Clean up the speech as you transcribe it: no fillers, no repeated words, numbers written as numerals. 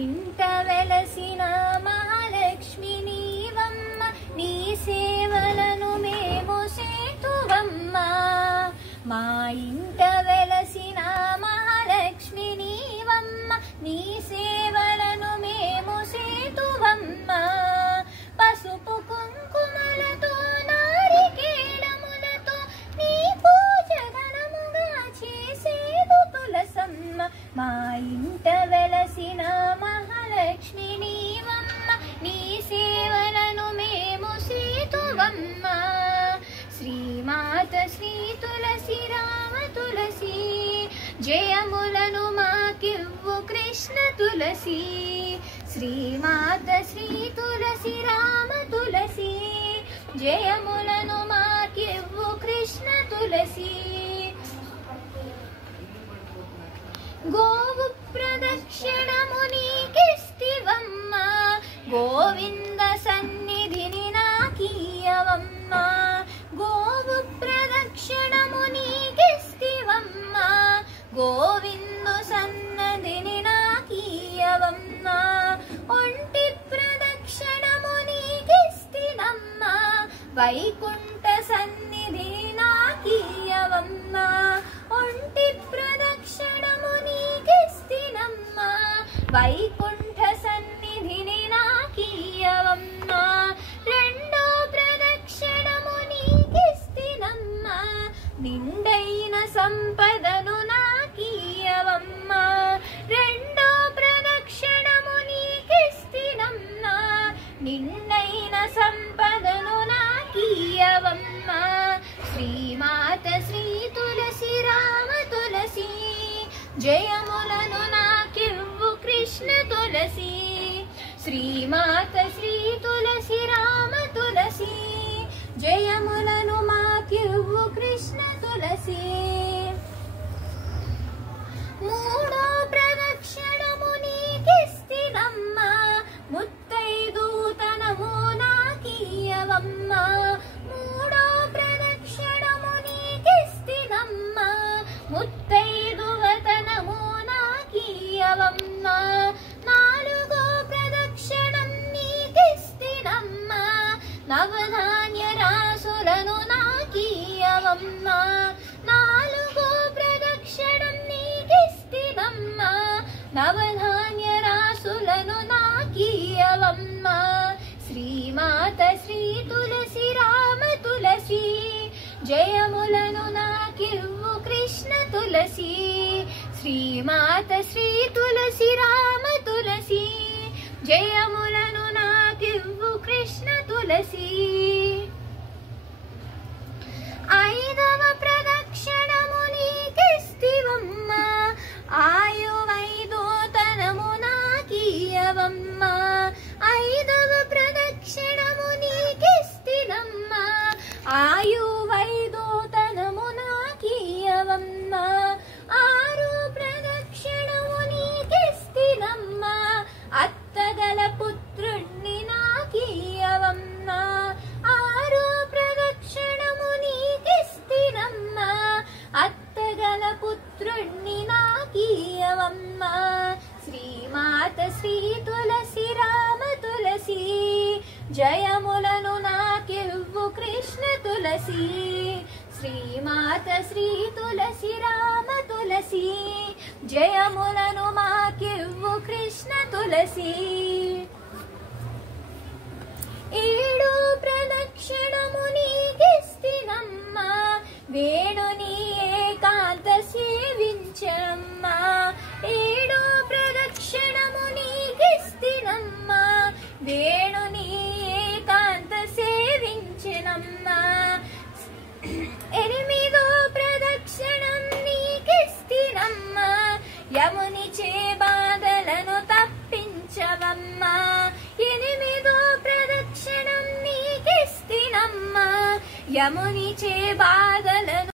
ఇంట వెలసిన మహాలక్ష్మి నీవమ్మ, నీ సేవలను మేము సేతువమ్మ. మా ఇంట వెలసిన మహాలక్ష్మి నీవమ్మ, నీ సేవలను మేము సేతువమ్మ. పసుపు కుంకుమలతో నారికేళములతో నీ పూజ ఘనముగా చేసేదు తులసమ్మ. మా ఇంట వెలసిన మహాలక్ష్మి నీవమ్మ, నీ సేవలను మేము సేతువమ్మ. శ్రీమాత శ్రీ తులసి రామ తులసి, జయములను మాకివ్వు కృష్ణ తులసి. శ్రీమాత శ్రీ తులసి రామ తులసి, జయములను మాకివ్వు కృష్ణ తులసి. గోవు ప్రదక్షిణము నీకిస్తివమ్మ, గోవింద సన్నిధిని నాకీయవమ్మ. గోవు ప్రదక్షిణము నీకిస్తివమ్మ, గోవిందు సన్నదిని నాకీయవమ్మ. ఒంటి ప్రదక్షిణము నీకిస్తినమ్మ, వైకుంఠ సన్నిధిని నాకీయవమ్మ. ఒంటి ప్రదక్షిణము నీకిస్తినమ్మ, వైకుంఠ సన్నిధిని నాకీయవమ్మ. రెండో ప్రదక్షిణము నీకిస్తినమ్మ, నిండైన సంపదను నాకీయవమ్మ. రెండో ప్రదక్షిణము నీకిస్తినమ్మ, నిండైన సంపదను నాకీయవమ్మ. శ్రీమాత శ్రీ తులసి రామ తులసి, జయములను నాకివ్వు కృష్ణ తులసి. శ్రీమాత శ్రీ తులసి రామ తులసి, జయములను మాకివ్వు కృష్ణ తులసి. మూడో ప్రదక్షిణము నీకిస్తినమ్మ, ముత్తైదుతనము నాకీయవమ్మ. మూడో ప్రదక్షిణము నీకిస్తినమ్మ, ముత్తైదువతనము నాకీయవమ్మ. నాలుగో ప్రదక్షిణం నీకిస్తినమ్మ, నవధాన్య రాసులను నాకీయవమ్మ. నాలుగో ప్రదక్షిణం నీకిస్తినమ్మ, నవధాన్య రాసులను నాకీయవమ్మ. శ్రీమాత శ్రీ తులసి రామ తులసి, జయములను నాకివ్వు కృష్ణ తులసి. శ్రీమాత శ్రీ తులసి రామ తులసి, జయములను నాకివ్వు కృష్ణ తులసి. ఐదవ ప్రదక్షిణము నీకిస్తివమ్మ, ఆయువైదోతనము నాకీయవమ్మ. ఐదవ ప్రదక్షిణము నీకిస్తినమ్మ, ఆయువైదోతనము నాకీయవమ్మ. ఆరు ప్రదక్షిణము నీకిస్తినమ్మ, అత్తగల పుత్రుణ్ణి నాకీయవమ్మ. ఆరు ప్రదక్షిణము నీకిస్తినమ్మ, అత్తగల పుత్రుణ్ణి నాకీయవమ్మ. శ్రీమాత శ్రీ తులసి రామ తులసి, జయములను నాకివ్వు కృష్ణ తులసి. శ్రీమాత శ్రీ తులసి రామ తులసి, జయములను మాకివ్వు కృష్ణ తులసి. ఏడు ప్రదక్షిణము నీకిస్తినమ్మ, వేణుని ఏకాంత సేవించమ్మ. ఏడు ప్రదక్షిణము నీకిస్తినమ్మ, వేణుని ఏకాంత సేవించనమ్మ. ఎనిమిదో ప్రదక్షిణం నీకిస్తినమ్మ, యమునిచే బాధలను తప్పించవమ్మ. ఎనిమిదో ప్రదక్షిణం నీకిస్తినమ్మ, యమునిచే బాధలను